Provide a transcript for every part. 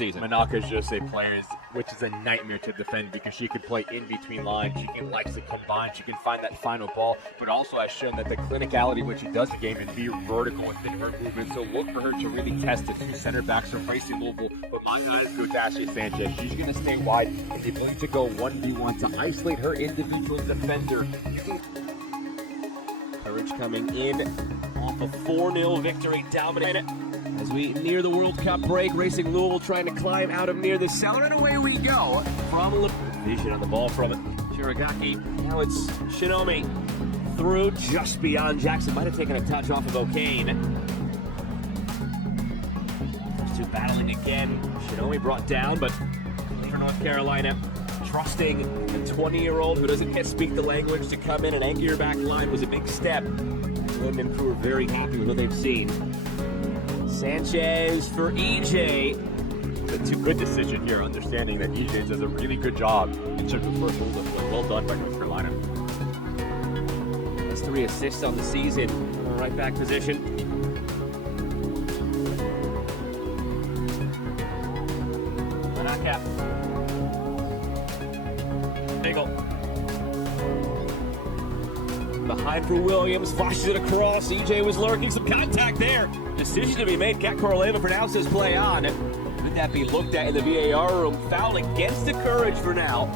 season. Manaka's just a player which is a nightmare to defend because she can play in between lines. She can likes to combine. She can find that final ball, but also has shown that the clinicality when she does the game and be vertical within her movement. So look for her to really test the two center backs from facing Louisville. But my eyes go to Ashley Sanchez. She's going to stay wide and the ability to go 1v1 to isolate her individual defender. Courage coming in off a 4-0 victory, dominated. As we near the World Cup break, Racing Louisville trying to climb out of near the cellar, and away we go. From vision on the ball from it. Shiragaki, now it's Shinomi. Through just beyond Jackson, might have taken a touch off of O'Kane. Those two battling again. Shinomi brought down, but for North Carolina, trusting a 20-year-old who doesn't yet speak the language to come in and anchor your back line was a big step. Linden crew are very happy with what they've seen. Sanchez for EJ. It's a good decision here, understanding that EJ does a really good job in terms of first hold up. Well done by North Carolina. That's 3 assists on the season. Right back position. Manaka. Bagel. Behind for Williams, flashes it across. EJ was lurking, some contact there. Decision to be made. Kat Coroleva pronounces play on. Could that be looked at in the VAR room? Foul against the Courage for now.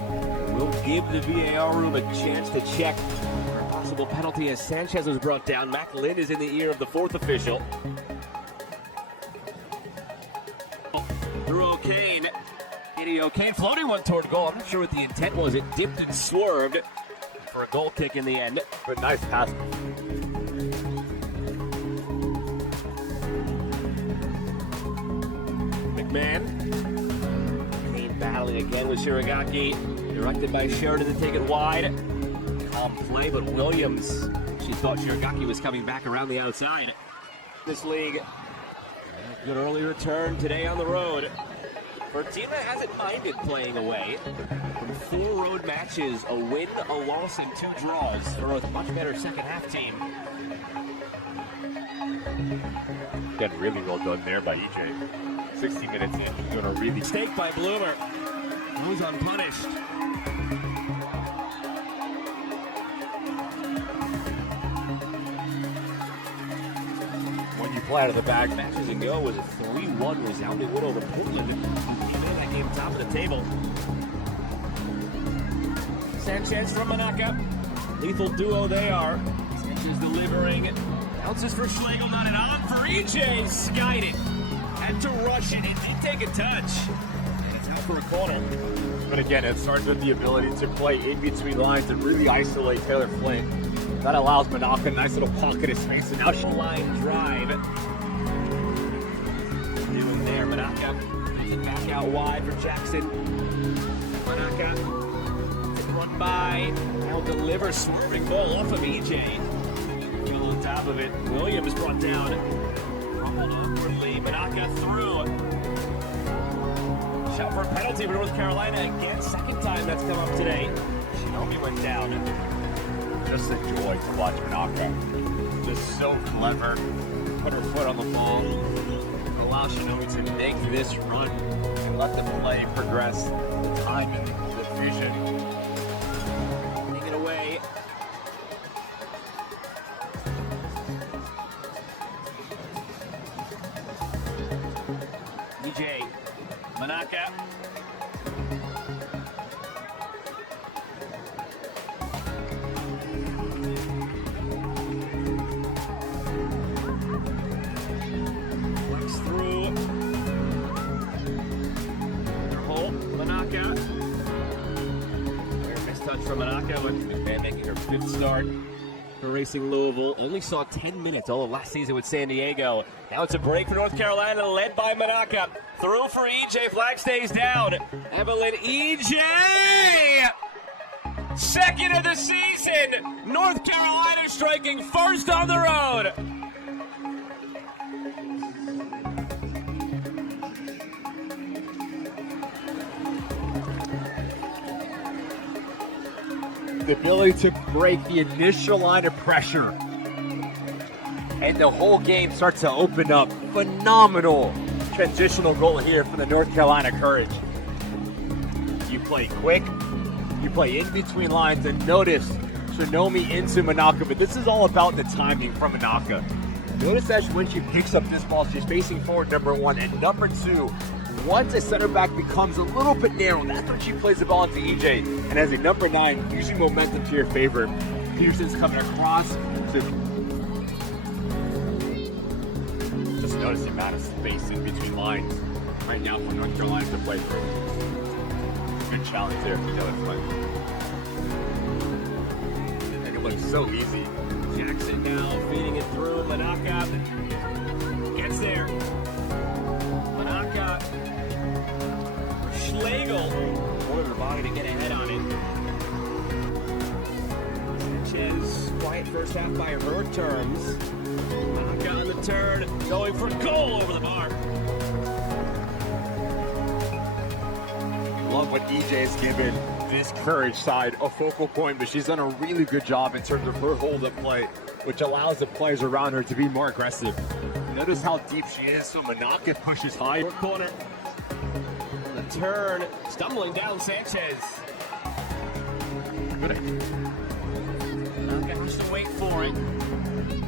We'll give the VAR room a chance to check for a possible penalty as Sanchez was brought down. Mac Lynn is in the ear of the 4th official. Through O'Kane. Eddie O'Kane floating one toward goal. I'm not sure what the intent was. It dipped and swerved for a goal kick in the end. But nice pass. McMahon. Kane battling again with Shiragaki. Directed by Sheridan to take it wide. Calm play, but Williams, she thought Shiragaki was coming back around the outside. This league, good early return today on the road. For a team that hasn't minded playing away, from 4 road matches, a win, a loss, and 2 draws, for a much better second half team. Again, really well done there by EJ. 60 minutes in, she's doing a really mistake by Bloomer. Goes unpunished. When you play out of the bag, Matches ago was a 3-1 resounding win over Portland. In that game, top of the table. Sanchez from Manaka. Lethal duo they are. Sanchez delivering. Bounces for Schlegel, not it on for EJ. Skied it. Had to rush it. It did take a touch. And it's out for a corner. But again, it starts with the ability to play in between lines and really isolate Taylor Flynn. That allows Manaka a nice little pocket of space. And now she'll line drive. Doing there, Manaka. Back out wide for Jackson. Manaka. Run by. Now deliver. Swerving ball off of EJ. Still on top of it. Williams brought down. Rumbled awkwardly. Manaka through. Shot for a penalty for North Carolina again. Second time that's come up today. Shinomi went down. Just a joy to watch Manaka. Just so clever. Put her foot on the ball. Allow Shinomi to make this run and let the play progress. The timing, the vision. Take it away. EJ. Manaka. From Manaka, with McMahon making her 5th start for Racing Louisville. Only saw 10 minutes all of last season with San Diego. Now it's a break for North Carolina, led by Manaka. Through for EJ, flag stays down. Evelyn EJ! 2nd of the season! North Carolina striking first on the road! The ability to break the initial line of pressure. And the whole game starts to open up. Phenomenal transitional goal here for the North Carolina Courage. You play quick, you play in between lines, and notice Shinomi into Manaka, but this is all about the timing from Manaka. Notice that when she picks up this ball, she's facing forward, number one, and number two, once a center back becomes a little bit narrow, that's when she plays the ball into EJ. And as a number 9, using momentum to your favor, Peterson's coming across. Just notice the amount of spacing between lines right now for North Carolina to play through. Good challenge there for Taylor Flynn. Make it look so easy. Jackson now feeding it through. Manaka gets there. Manaka. Schlegel. Wanted her body to get ahead on it. Sanchez, quiet first half by her terms. Manaka on the turn, going for goal over the bar. Love what EJ has given this Courage side a focal point, but she's done a really good job in terms of her hold-up play, which allows the players around her to be more aggressive. Notice how deep she is, so Manaka pushes high. Short corner. The turn, stumbling down Sanchez. Good. Manaka has to wait for it.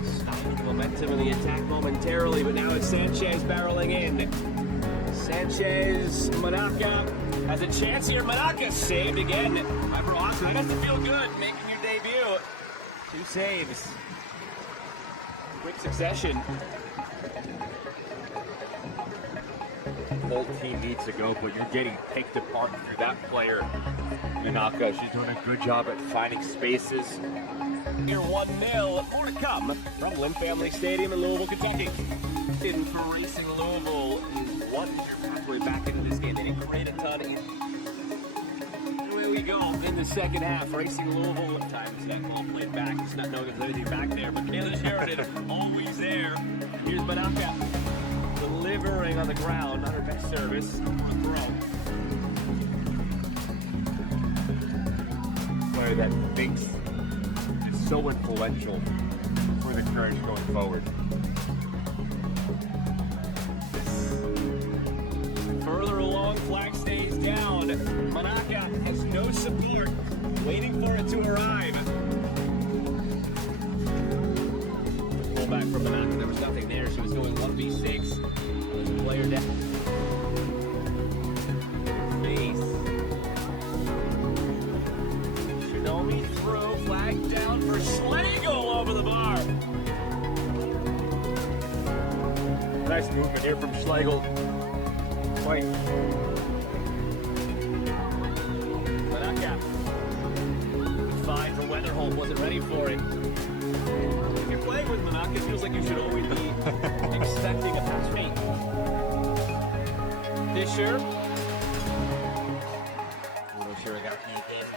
Stopping the momentum in the attack momentarily, but now it's Sanchez barreling in. Sanchez, Manaka has a chance here. Manaka saved again. That doesn't feel good, making your debut. 2 saves. Quick succession. The whole team needs to go, but you're getting picked apart through that player, Manaka. She's doing a good job at finding spaces. Here 1-0. More to come from Lynn Family Stadium in Louisville, Kentucky. In for Racing Louisville is 1-2 pathway back into this game. They didn't create a ton. Away we go in the second half. Racing Louisville, what time is that goal played back? It's not knowing if there's anything back there, but Kayla Sheridan always there. Here's Manaka delivering on the ground, not her best service. Throw. Player that thinks is so influential for the Courage going forward. Further along, flag stays down. Manaka has no support, waiting for it to arrive. Pull back from Manaka, there was nothing there. She was going 1v6. Player down. Face. Shinomi through, flag down for Schlegel over the bar. Nice movement here from Schlegel. Manaka. Fine for Weatherholt, wasn't ready for it. If you're playing with Manaka, it feels like you should always be expecting a pass rate. Fisher. Shiragaki again.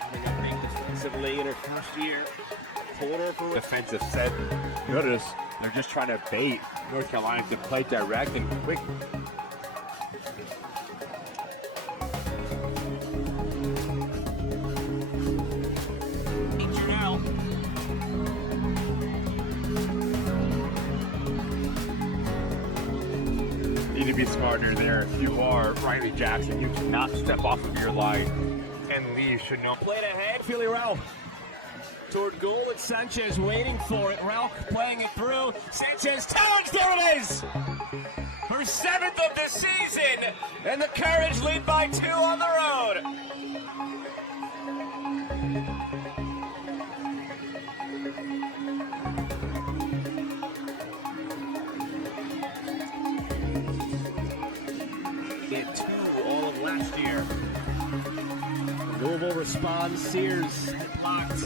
Coming up big defensively in her first year. Corner for Defensive set. Notice they're just trying to bait North Carolina to play direct and quick. Need to be smarter there. If you are Riley Jackson, you cannot step off of your line and leave. Should not. Played ahead, Philly Ralph. Toward goal, it's Sanchez waiting for it. Ralph playing it through. Sanchez challenge, there it is! Her 7th of the season, and the Courage lead by 2 on the road. They had 2 all of last year. Louisville responds, Sears blocked.